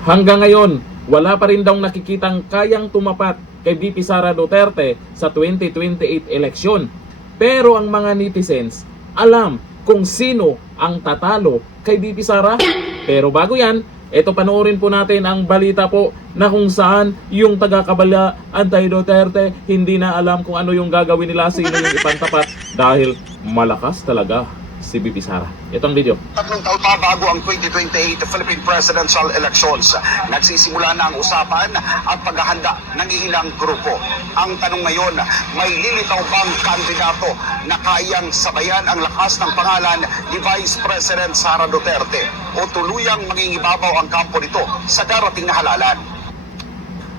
Hanggang ngayon, wala pa rin daw nakikitang kayang tumapat kay VP Sara Duterte sa 2028 eleksyon. Pero ang mga netizens alam kung sino ang tatalo kay VP Sara. Pero bago yan, eto panoorin po natin ang balita po na kung saan yung taga-kabala anti-Duterte hindi na alam kung ano yung gagawin nila, sino yung ipantapat dahil malakas talaga si VP Sara. Ito ang video. 3 taon pa bago ang 2028 Philippine Presidential Elections. Nagsisimula na ang usapan at paghahanda ng ilang grupo. Ang tanong ngayon, may lilitaw bang kandidato na kayang sabayan ang lakas ng pangalan ni Vice President Sara Duterte o tuluyang mangingibabaw ang kampo nito sa darating na halalan?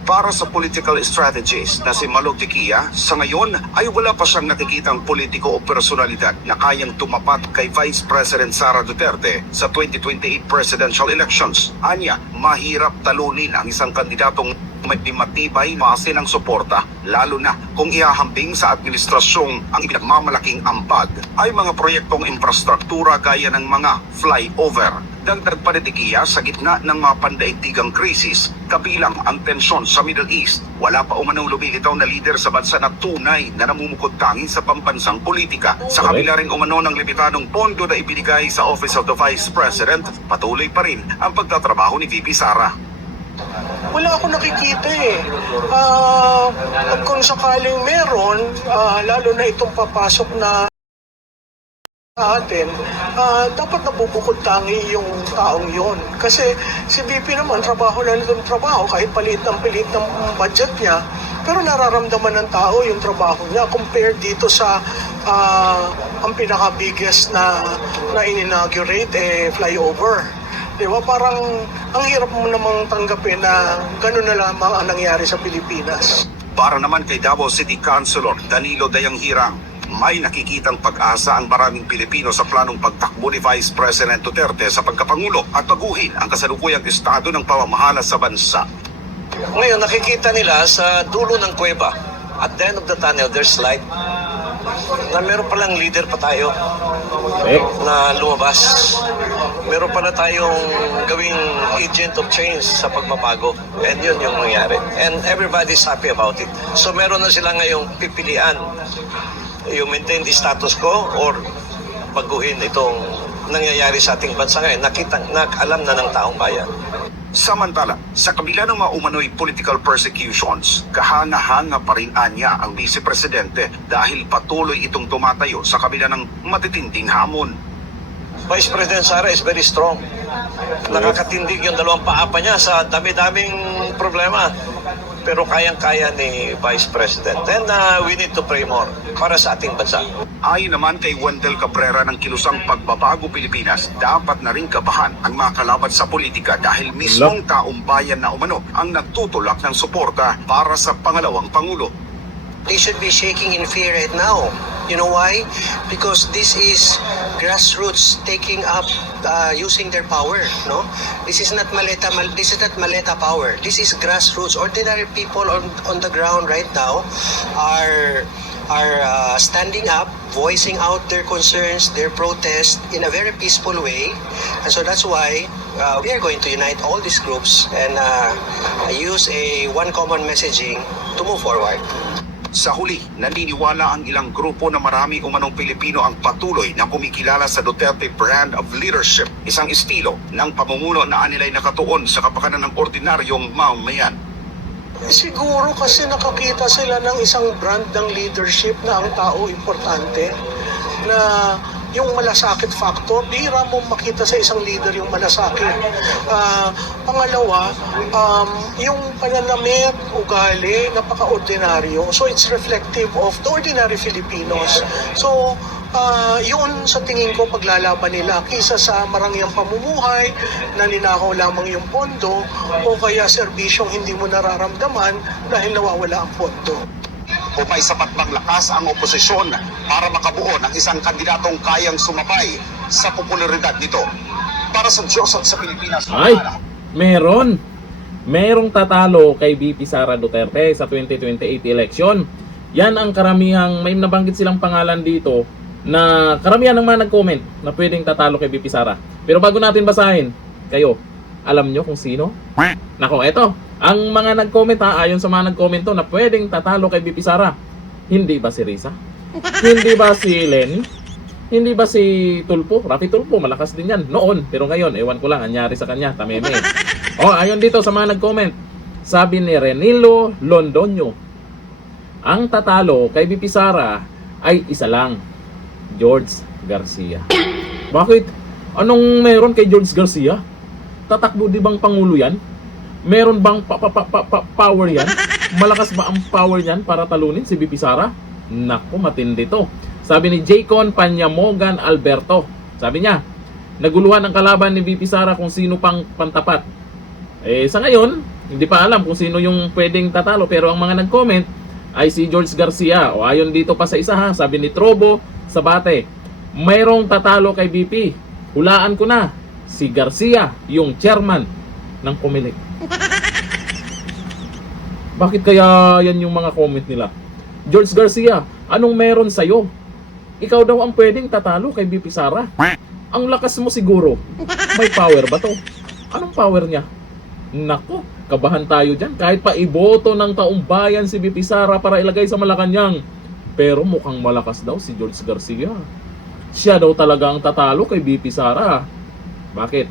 Para sa political strategist na si Malo Tequia, sa ngayon ay wala pa siyang nakikitang politiko o personalidad na kayang tumapat kay Vice President Sara Duterte sa 2028 presidential elections. Anya, mahirap talunin ang isang kandidatong may matibay base ng suporta, lalo na kung ihahambing sa administrasyong ang pinagmamalaking ambag ay mga proyektong infrastruktura gaya ng mga flyover. Dagdag pa ni Tequia, sa gitna ng mga pandaigdigang krisis, kabilang ang tensyon sa Middle East, wala pa umanong lumilitaw na leader sa bansa na tunay na namumukod tanging sa pambansang politika. Sa kabila rin umano ng limitadong pondo na ibinigay sa Office of the Vice President, patuloy pa rin ang pagtatrabaho ni VP Sara. Wala ako nakikita eh. Kung sakaling meron, lalo na itong papasok na atin, dapat nabubukod tangi yung taong yon. Kasi si BP naman, trabaho na nitong trabaho, kahit paliit ng budget niya, pero nararamdaman ng tao yung trabaho niya compared dito sa ang pinaka-biggest na in-inaugurate, flyover. Diba? Parang ang hirap mo namang tanggapin na gano'n na lamang ang nangyari sa Pilipinas. Para naman kay Davao City Councilor Danilo Dayanghirang, may nakikitang pag-asa ang maraming Pilipino sa planong pagtakbo ni Vice President Duterte sa pagkapangulo at baguhin ang kasalukuyang estado ng pamamahala sa bansa. Ngayon, nakikita nila sa dulo ng kuweba, at the end of the tunnel, there's light, na meron palang leader pa tayo na lumabas. Meron pa na tayong gawing agent of change sa pagbabago. And yun yung nangyari. And everybody's happy about it. So meron na sila ngayong pipilian. Yung maintain the status quo or baguhin itong nangyayari sa ating bansa ngayon. Alam na ng taong bayan. Samantala, sa kabila ng mga umano'y political persecutions, kahanga-hanga pa rin anya ang Vice Presidente dahil patuloy itong tumatayo sa kabila ng matitinding hamon. Vice President Sara is very strong. Nakakatindig yung dalawang paa pa niya sa dami-daming problema. Pero kayang-kaya ni Vice President. And we need to pray more para sa ating bansa. Ayon naman kay Wendell Cabrera ng Kilusang Pagbabago Pilipinas, dapat na rin kabahan ang mga kalaban sa politika dahil mismong taong bayan na umano ang nagtutulak ng suporta para sa pangalawang Pangulo. They should be shaking in fear right now. You know why? Because this is grassroots taking up, using their power. No, this is not maleta. This is not maleta power. This is grassroots. Ordinary people on the ground right now are standing up, voicing out their concerns, their protest in a very peaceful way, and so that's why we are going to unite all these groups and use a one common messaging to move forward. Sa huli, naniniwala ang ilang grupo na marami umanong Pilipino ang patuloy na kumikilala sa Duterte brand of leadership, isang estilo ng pamumuno na anilay nakatuon sa kapakanan ng ordinaryong mamamayan. Siguro kasi nakakita sila ng isang brand ng leadership na ang tao importante, na yung malasakit factor, bihira mo makita sa isang leader yung malasakit. Pangalawa, yung pananamit, ugali, napaka-ordinaryo. So it's reflective of the ordinary Filipinos. So yun sa tingin ko paglalaban nila kisa sa marangyang pamumuhay na ninakaw lamang yung pondo o kaya serbisyong hindi mo nararamdaman dahil nawawala ang pondo. O may sapat bang lakas ang oposisyon para makabuo ng isang kandidatong kayang sumabay sa popularidad nito? Para sa Diyos at sa Pilipinas. Ay, merong tatalo kay VP Sara Duterte sa 2028 election. Yan ang karamihang, may nabanggit silang pangalan dito na karamihan ng mga nag-comment na pwedeng tatalo kay VP Sara. Pero bago natin basahin, kayo, Alam nyo kung sino? Nako, eto. Ang mga nag-comment ha, ayon sa mga nag-comment to na pwedeng tatalo kay BP Sara. Hindi ba si Risa? Hindi ba si Lenny? Hindi ba si Tulpo? Rafi Tulpo, malakas din yan noon. Pero ngayon, ewan ko lang, anyari sa kanya, tameme. O, ayon dito sa mga nag-comment. Sabi ni Renilo Londoño, ang tatalo kay BP Sara ay isa lang, George Garcia. Bakit? Anong meron kay George Garcia? Tatakbo di bang Pangulo yan? Meron bang power yan? Malakas ba ang power yan para talunin si BP Sara? Naku, matindi to. Sabi ni Jaycon Panyamogan Alberto, sabi niya, naguluhan ang kalaban ni BP Sara kung sino pang pantapat. Sa ngayon, hindi pa alam kung sino yung pwedeng tatalo, pero ang mga nag-comment ay si George Garcia. O ayon dito pa sa isa ha, sabi ni Trobo Sabate, mayroong tatalo kay BP. Hulaan ko na, si Garcia, yung chairman ng Comelec. Bakit kaya yan yung mga comment nila? George Garcia, anong meron sa'yo? Ikaw daw ang pwedeng tatalo kay BP Sara. Ang lakas mo siguro. May power ba to? Anong power niya? Nako, kabahan tayo dyan. Kahit pa iboto ng taong bayan si BP Sara para ilagay sa Malacanang. Pero mukhang malakas daw si George Garcia. Siya daw talaga ang tatalo kay BP Sara. Bakit?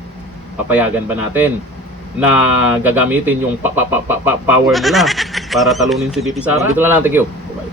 Papayagan ba natin na gagamitin yung power nila para talunin si BP Sara? Dito lang, thank you. Bye-bye.